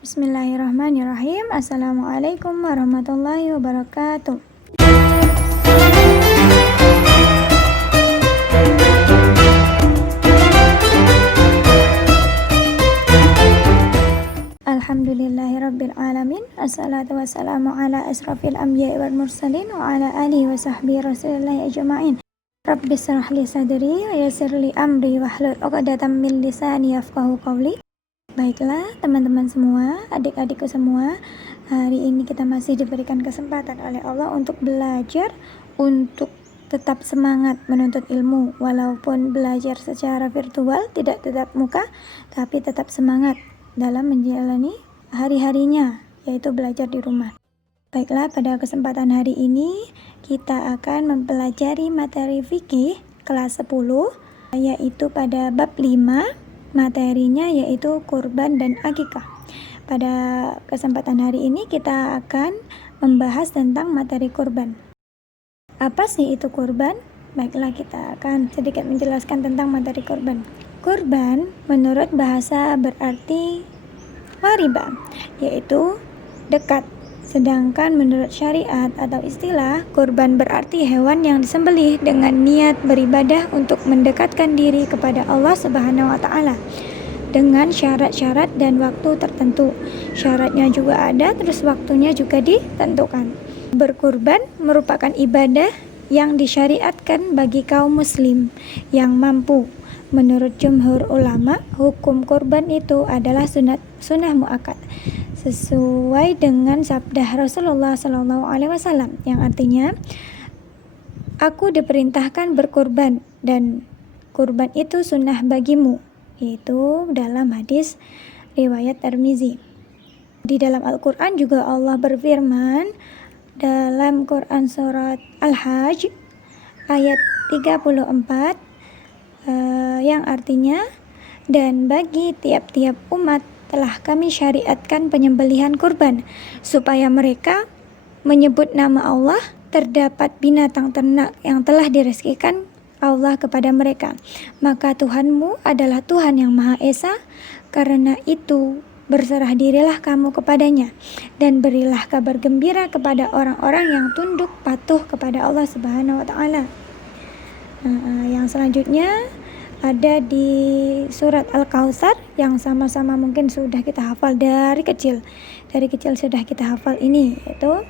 Bismillahirrahmanirrahim. Assalamualaikum warahmatullahi wabarakatuh. Alhamdulillahirabbil alamin. Assalatu wassalamu ala asrafil anbiya'i wal mursalin wa ala alihi wa sahbihi rasulillahi ajma'in. Rabbi shrah li sadri wa yassir li amri wahlul 'uqdatam min lisani yafqahu qawli. Baiklah teman-teman semua, adik-adikku semua, hari ini kita masih diberikan kesempatan oleh Allah untuk belajar, untuk tetap semangat menuntut ilmu, walaupun belajar secara virtual, tidak tetap muka, tapi tetap semangat dalam menjalani hari-harinya, yaitu belajar di rumah. Baiklah, pada kesempatan hari ini kita akan mempelajari materi fikih kelas 10, yaitu pada bab 5. Materinya yaitu kurban dan akikah. Pada kesempatan hari ini kita akan membahas tentang materi kurban. Apa sih itu kurban? Baiklah, kita akan sedikit menjelaskan tentang materi kurban. Kurban menurut bahasa berarti qariba, yaitu dekat. Sedangkan menurut syariat atau istilah, kurban berarti hewan yang disembelih dengan niat beribadah untuk mendekatkan diri kepada Allah Subhanahu wa taala dengan syarat-syarat dan waktu tertentu. Syaratnya juga ada, terus waktunya juga ditentukan. Berkurban merupakan ibadah yang disyariatkan bagi kaum muslim yang mampu. Menurut jumhur ulama, hukum kurban itu adalah sunnah muakkad, sesuai dengan sabda Rasulullah SAW yang artinya, aku diperintahkan berkurban dan kurban itu sunnah bagimu, yaitu dalam hadis riwayat Tirmizi. Di dalam Al-Quran juga Allah berfirman dalam Quran surat Al-Hajj ayat 34 yang artinya, dan bagi tiap-tiap umat telah kami syariatkan penyembelihan kurban, supaya mereka menyebut nama Allah. Terdapat binatang ternak yang telah direzekikan Allah kepada mereka, maka Tuhanmu adalah Tuhan yang Maha Esa. Karena itu berserah dirilah kamu kepadanya, dan berilah kabar gembira kepada orang-orang yang tunduk patuh kepada Allah Subhanahu wa taala. Yang selanjutnya ada di surat Al-Kautsar yang sama-sama mungkin sudah kita hafal dari kecil. Dari kecil sudah kita hafal ini, yaitu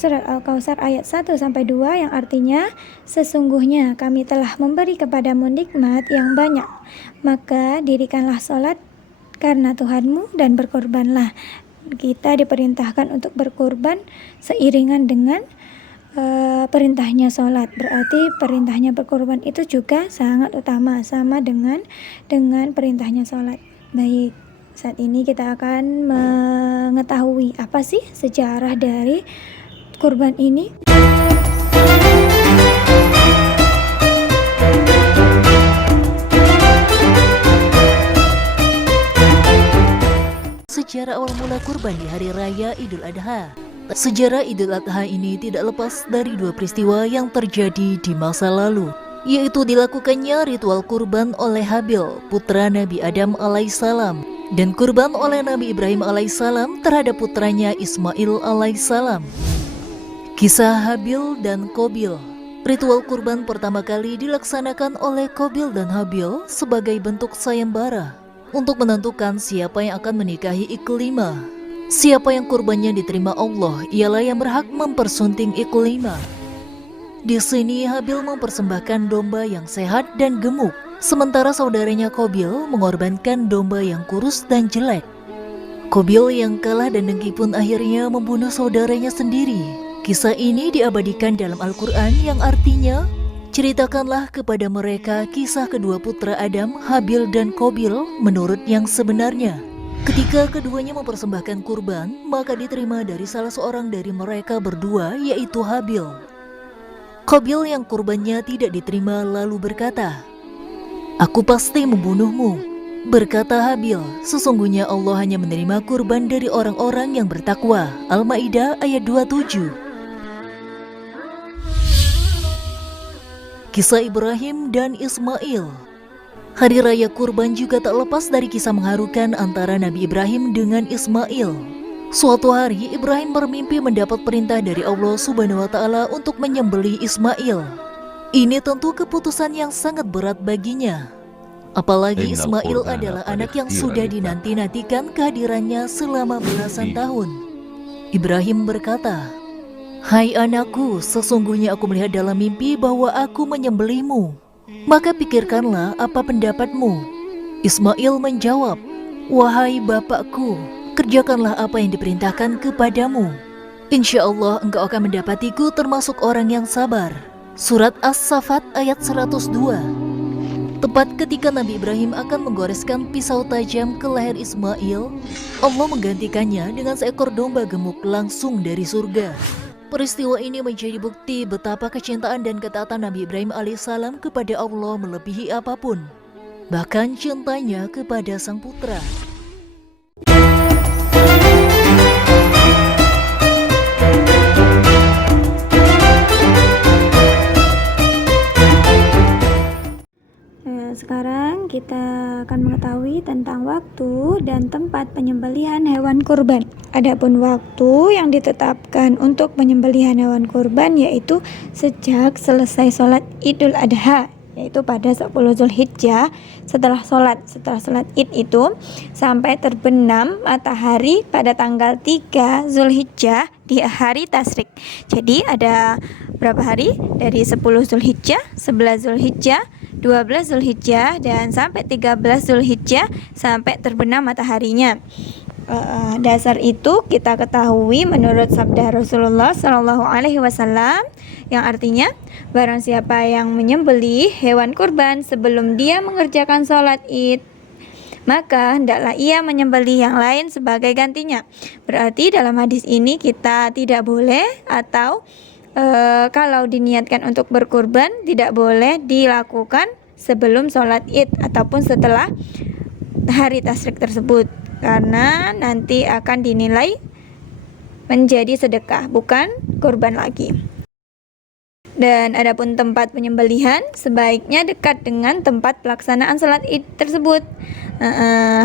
surat Al-Kautsar ayat 1-2 yang artinya, sesungguhnya kami telah memberi kepadamu nikmat yang banyak, maka dirikanlah sholat karena Tuhanmu dan berkorbanlah. Kita diperintahkan untuk berkorban seiringan dengan perintahnya sholat. Berarti perintahnya berkorban itu juga sangat utama, sama dengan perintahnya sholat. Baik, saat ini kita akan mengetahui apa sih sejarah dari kurban ini. Sejarah awal mula kurban di hari raya Idul Adha. Sejarah Idul Adha ini tidak lepas dari dua peristiwa yang terjadi di masa lalu, yaitu dilakukannya ritual kurban oleh Habil, putra Nabi Adam alaihissalam, dan kurban oleh Nabi Ibrahim alaihissalam terhadap putranya Ismail alaihissalam. Kisah Habil dan Qabil. Ritual kurban pertama kali dilaksanakan oleh Qabil dan Habil sebagai bentuk sayembara untuk menentukan siapa yang akan menikahi Iklimah. Siapa yang kurbannya diterima Allah, ialah yang berhak mempersunting Iklimah. Di sini Habil mempersembahkan domba yang sehat dan gemuk, sementara saudaranya Qabil mengorbankan domba yang kurus dan jelek. Qabil yang kalah dan dengki pun akhirnya membunuh saudaranya sendiri. Kisah ini diabadikan dalam Al-Quran yang artinya, ceritakanlah kepada mereka kisah kedua putra Adam, Habil dan Qabil menurut yang sebenarnya. Ketika keduanya mempersembahkan kurban, maka diterima dari salah seorang dari mereka berdua, yaitu Habil. Qabil yang kurbannya tidak diterima lalu berkata, aku pasti membunuhmu. Berkata Habil, sesungguhnya Allah hanya menerima kurban dari orang-orang yang bertakwa. Al-Maidah ayat 27. Kisah Ibrahim dan Ismail. Hari Raya Kurban juga tak lepas dari kisah mengharukan antara Nabi Ibrahim dengan Ismail. Suatu hari, Ibrahim bermimpi mendapat perintah dari Allah Subhanahu wa Ta'ala untuk menyembelih Ismail. Ini tentu keputusan yang sangat berat baginya. Apalagi Ismail adalah anak yang sudah dinanti-nantikan kehadirannya selama belasan tahun. Ibrahim berkata, "Hai anakku, sesungguhnya aku melihat dalam mimpi bahwa aku menyembelihmu. Maka pikirkanlah apa pendapatmu." Ismail menjawab, "Wahai bapakku, kerjakanlah apa yang diperintahkan kepadamu. Insya Allah engkau akan mendapatiku termasuk orang yang sabar." Surat As-Saffat ayat 102. Tepat ketika Nabi Ibrahim akan menggoreskan pisau tajam ke leher Ismail, Allah menggantikannya dengan seekor domba gemuk langsung dari surga. Peristiwa ini menjadi bukti betapa kecintaan dan ketaatan Nabi Ibrahim alaihissalam kepada Allah melebihi apapun, bahkan cintanya kepada sang putra. Sekarang kita akan mengetahui tentang waktu dan tempat penyembelihan hewan kurban. Adapun waktu yang ditetapkan untuk penyembelihan hewan kurban yaitu sejak selesai sholat Idul Adha, yaitu pada 10 Zulhijjah. Setelah sholat Id itu sampai terbenam matahari pada tanggal 3 Zulhijjah di hari tasyrik. Jadi ada berapa hari? Dari 10 Zulhijjah, 11 Zulhijjah, 12 Zulhijjah, dan sampai 13 Zulhijjah sampai terbenam mataharinya. Dasar itu kita ketahui menurut sabda Rasulullah Shallallahu Alaihi Wasallam yang artinya barang siapa yang menyembelih hewan kurban sebelum dia mengerjakan sholat Id, maka hendaklah ia menyembelih yang lain sebagai gantinya. Berarti dalam hadis ini kita tidak boleh atau kalau diniatkan untuk berkurban tidak boleh dilakukan sebelum sholat Id ataupun setelah hari tasyrik tersebut, karena nanti akan dinilai menjadi sedekah, bukan kurban lagi. Dan adapun tempat penyembelihan sebaiknya dekat dengan tempat pelaksanaan sholat Id tersebut.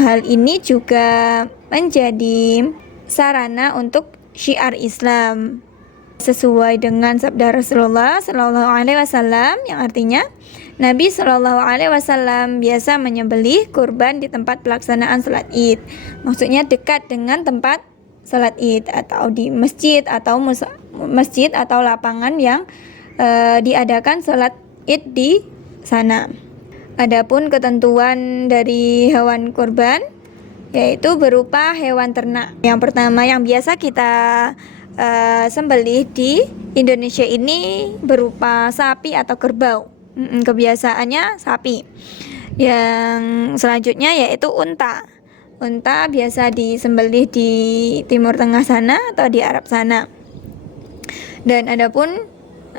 Hal ini juga menjadi sarana untuk syiar Islam sesuai dengan sabda Rasulullah Shallallahu Alaihi Wasallam yang artinya Nabi Shallallahu Alaihi Wasallam biasa menyembelih kurban di tempat pelaksanaan sholat Id. Maksudnya dekat dengan tempat sholat Id atau di masjid atau lapangan yang diadakan sholat Id di sana. Adapun ketentuan dari hewan kurban yaitu berupa hewan ternak. Yang pertama yang biasa kita sembelih di Indonesia ini berupa sapi atau kerbau. Kebiasaannya sapi. Yang selanjutnya yaitu unta. Unta biasa disembelih di Timur Tengah sana atau di Arab sana. Dan adapun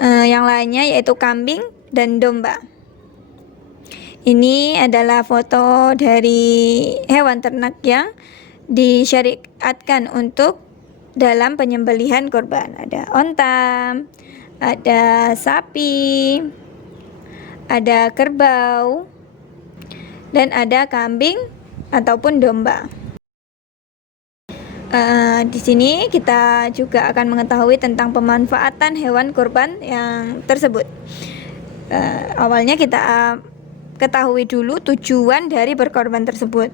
yang lainnya yaitu kambing dan domba. Ini adalah foto dari hewan ternak yang disyariatkan untuk dalam penyembelihan kurban. Ada onta, ada sapi, ada kerbau, dan ada kambing ataupun domba. Di sini kita juga akan mengetahui tentang pemanfaatan hewan kurban yang tersebut. Awalnya kita ketahui dulu tujuan dari berkorban tersebut.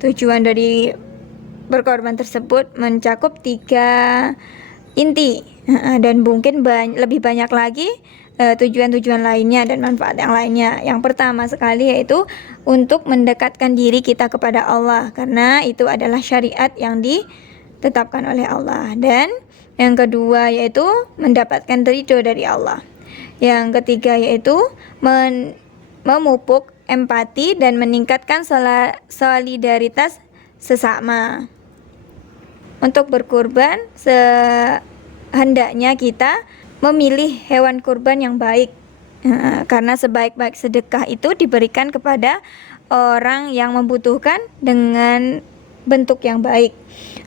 Tujuan dari berkorban tersebut mencakup 3 inti dan mungkin lebih banyak lagi tujuan-tujuan lainnya dan manfaat yang lainnya. Yang pertama sekali yaitu untuk mendekatkan diri kita kepada Allah, karena itu adalah syariat yang ditetapkan oleh Allah. Dan yang kedua yaitu mendapatkan ridho dari Allah. Yang ketiga yaitu memupuk empati dan meningkatkan solidaritas sesama. Untuk berkurban sehendaknya kita memilih hewan kurban yang baik, karena sebaik-baik sedekah itu diberikan kepada orang yang membutuhkan dengan bentuk yang baik.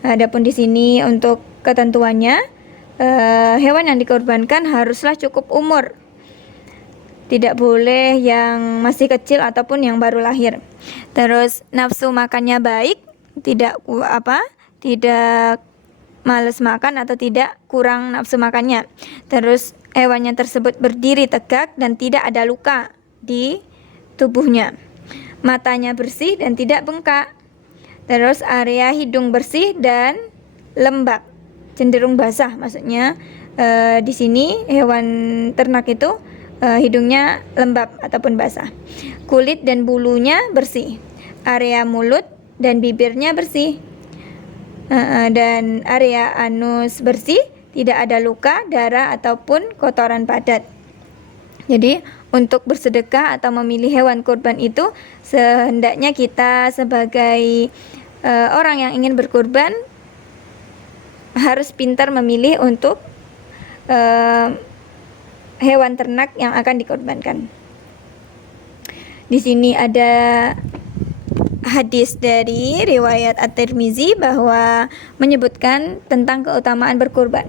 Adapun di sini untuk ketentuannya, hewan yang dikorbankan haruslah cukup umur tidak boleh yang masih kecil ataupun yang baru lahir. Terus nafsu makannya baik, tidak tidak malas makan atau tidak kurang nafsu makannya. Terus hewannya tersebut berdiri tegak dan tidak ada luka di tubuhnya. Matanya bersih dan tidak bengkak. Terus area hidung bersih dan lembab, cenderung basah. Maksudnya di sini hewan ternak itu hidungnya lembab ataupun basah. Kulit dan bulunya bersih. Area mulut dan bibirnya bersih. Dan area anus bersih, tidak ada luka, darah ataupun kotoran padat. Jadi untuk bersedekah atau memilih hewan kurban itu sehendaknya kita sebagai orang yang ingin berkurban harus pintar memilih untuk hewan ternak yang akan dikorbankan. Di sini ada hadis dari riwayat At-Tirmizi bahwa menyebutkan tentang keutamaan berkurban,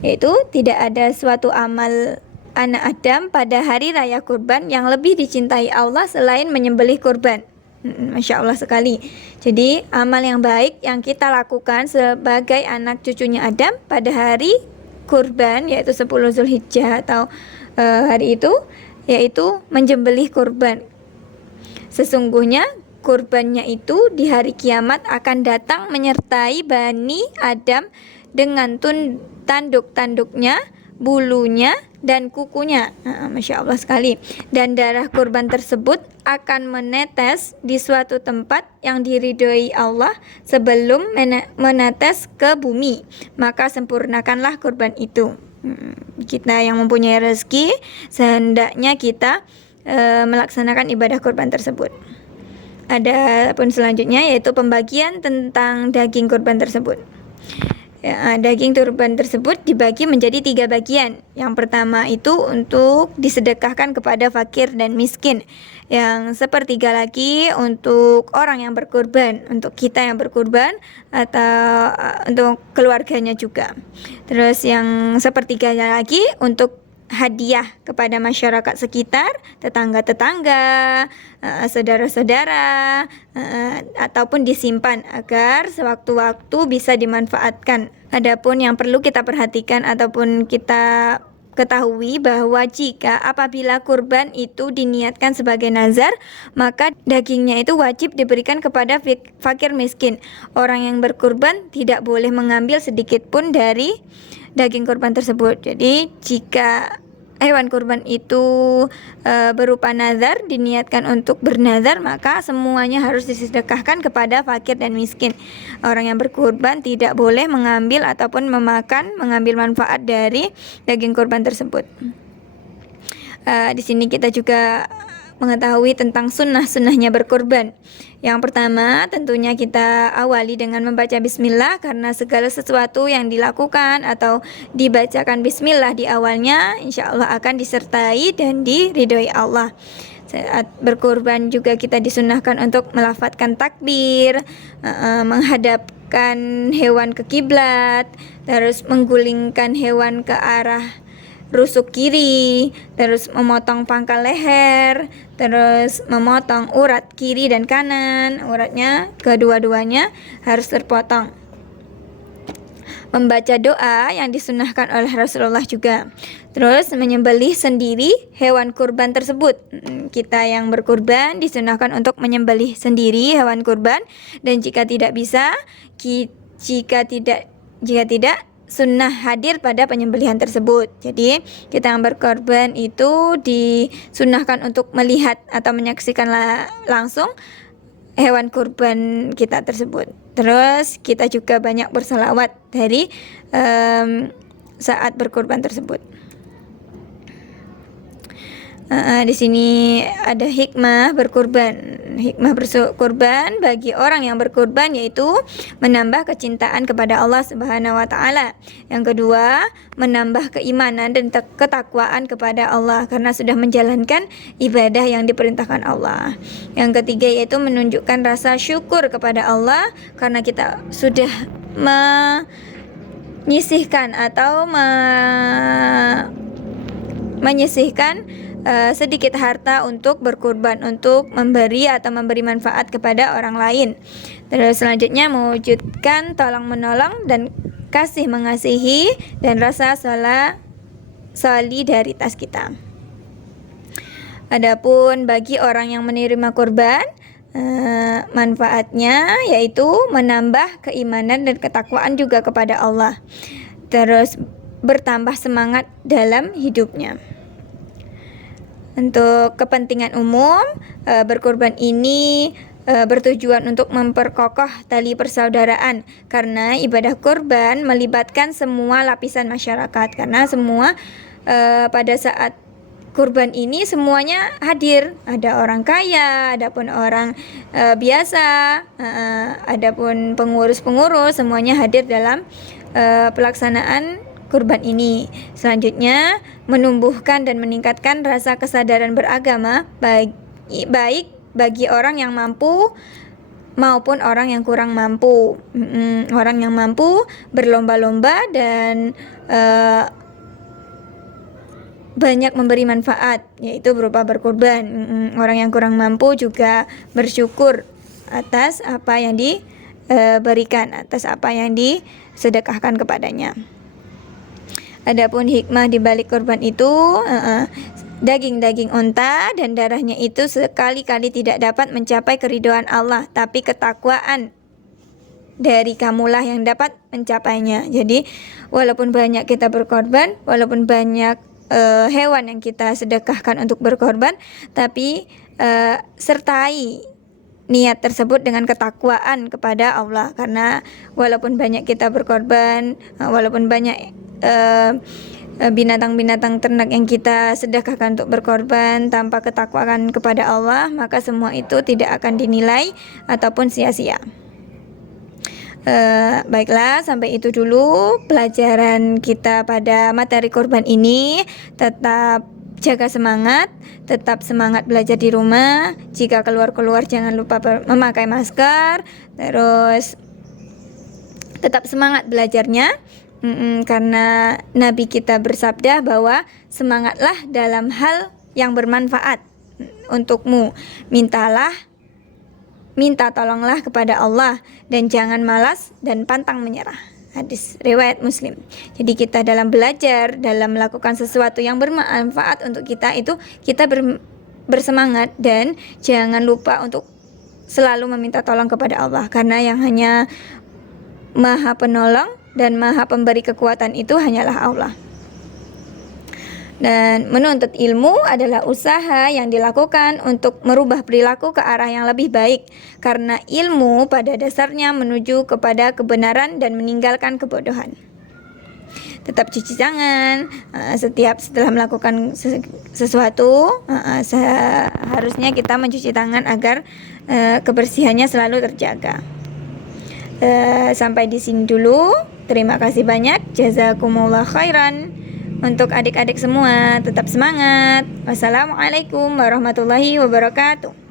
yaitu tidak ada suatu amal anak Adam pada hari raya kurban yang lebih dicintai Allah selain menyembelih kurban. Masya Allah sekali. Jadi amal yang baik yang kita lakukan sebagai anak cucunya Adam pada hari kurban, yaitu 10 Zulhijjah atau hari itu, yaitu menyembelih kurban. Sesungguhnya kurbannya itu di hari kiamat akan datang menyertai Bani Adam dengan tanduk-tanduknya, bulunya, dan kukunya. Masya Allah sekali. Dan darah kurban tersebut akan menetes di suatu tempat yang diridhoi Allah sebelum menetes ke bumi. Maka sempurnakanlah kurban itu. Kita yang mempunyai rezeki, sehendaknya kita melaksanakan ibadah kurban tersebut. Ada pun selanjutnya yaitu pembagian tentang daging kurban tersebut. Daging kurban tersebut dibagi menjadi 3 bagian. Yang pertama itu untuk disedekahkan kepada fakir dan miskin. Yang sepertiga lagi untuk orang yang berkurban, untuk kita yang berkurban atau untuk keluarganya juga. Terus yang sepertiganya lagi untuk hadiah kepada masyarakat sekitar, tetangga-tetangga, saudara-saudara, ataupun disimpan agar sewaktu-waktu bisa dimanfaatkan. Adapun yang perlu kita perhatikan ataupun kita ketahui bahwa jika apabila kurban itu diniatkan sebagai nazar, maka dagingnya itu wajib diberikan kepada fakir miskin. Orang yang berkurban tidak boleh mengambil sedikit pun dari daging kurban tersebut. Jadi jika hewan kurban itu berupa nazar, diniatkan untuk bernazar, maka semuanya harus disedekahkan kepada fakir dan miskin. Orang yang berkurban tidak boleh mengambil ataupun mengambil manfaat dari daging kurban tersebut. Di sini kita juga mengetahui tentang sunnah-sunnahnya berkurban. Yang pertama tentunya kita awali dengan membaca bismillah, karena segala sesuatu yang dilakukan atau dibacakan bismillah di awalnya insya Allah akan disertai dan diridhoi Allah. Saat berkurban juga kita disunnahkan untuk melafadzkan takbir, menghadapkan hewan ke kiblat, terus menggulingkan hewan ke arah rusuk kiri, terus memotong pangkal leher, terus memotong urat kiri dan kanan. Uratnya kedua-duanya harus terpotong. Membaca doa yang disunahkan oleh Rasulullah juga. Terus menyembelih sendiri hewan kurban tersebut. Kita yang berkurban disunahkan untuk menyembelih sendiri hewan kurban, dan jika tidak bisa, jika tidak sunnah hadir pada penyembelihan tersebut. Jadi kita yang berkorban itu disunnahkan untuk melihat atau menyaksikan langsung hewan kurban kita tersebut. Terus kita juga banyak bersalawat dari saat berkorban tersebut. Di sini ada hikmah berkurban. Hikmah berkurban bagi orang yang berkurban yaitu menambah kecintaan kepada Allah Subhanahu wa taala. Yang kedua, menambah keimanan dan ketakwaan kepada Allah karena sudah menjalankan ibadah yang diperintahkan Allah. Yang ketiga yaitu menunjukkan rasa syukur kepada Allah karena kita sudah menyisihkan atau menyisihkan sedikit harta untuk berkurban, untuk memberi atau memberi manfaat kepada orang lain. Terus selanjutnya mewujudkan tolong menolong dan kasih mengasihi dan rasa solidaritas kita. Adapun bagi orang yang menerima kurban, manfaatnya yaitu menambah keimanan dan ketakwaan juga kepada Allah. Terus bertambah semangat dalam hidupnya. Untuk kepentingan umum, berkurban ini bertujuan untuk memperkokoh tali persaudaraan, karena ibadah kurban melibatkan semua lapisan masyarakat, karena semua pada saat kurban ini semuanya hadir. Ada orang kaya, adapun orang biasa, adapun pengurus-pengurus, semuanya hadir dalam pelaksanaan kurban ini. Selanjutnya menumbuhkan dan meningkatkan rasa kesadaran beragama baik bagi orang yang mampu maupun orang yang kurang mampu. Orang yang mampu berlomba-lomba dan banyak memberi manfaat, yaitu berupa berkurban. Orang yang kurang mampu juga bersyukur atas apa yang diberikan, atas apa yang disedekahkan kepadanya. Adapun hikmah di balik kurban itu, daging-daging unta dan darahnya itu sekali-kali tidak dapat mencapai keridhaan Allah, tapi ketakwaan dari kamulah yang dapat mencapainya. Jadi walaupun banyak kita berkorban, walaupun banyak hewan yang kita sedekahkan untuk berkorban, tapi sertai niat tersebut dengan ketakwaan kepada Allah. Karena walaupun banyak kita berkorban, walaupun banyak binatang-binatang ternak yang kita sedekahkan untuk berkorban tanpa ketakwaan kepada Allah, maka semua itu tidak akan dinilai ataupun sia-sia. Baiklah, sampai itu dulu pelajaran kita pada materi kurban ini. Tetap jaga semangat, tetap semangat belajar di rumah. Jika keluar-keluar jangan lupa memakai masker. Terus tetap semangat belajarnya, karena Nabi kita bersabda bahwa semangatlah dalam hal yang bermanfaat untukmu. Minta tolonglah kepada Allah dan jangan malas dan pantang menyerah. Hadis riwayat Muslim. Jadi kita dalam belajar, dalam melakukan sesuatu yang bermanfaat untuk kita, itu kita bersemangat dan jangan lupa untuk selalu meminta tolong kepada Allah, karena yang hanya Maha Penolong dan Maha Pemberi kekuatan itu hanyalah Allah. Dan menuntut ilmu adalah usaha yang dilakukan untuk merubah perilaku ke arah yang lebih baik, karena ilmu pada dasarnya menuju kepada kebenaran dan meninggalkan kebodohan. Tetap cuci tangan setelah melakukan sesuatu. Seharusnya kita mencuci tangan agar kebersihannya selalu terjaga. Sampai di sini dulu. Terima kasih banyak. Jazakumullah khairan. Untuk adik-adik semua, tetap semangat. Wassalamualaikum warahmatullahi wabarakatuh.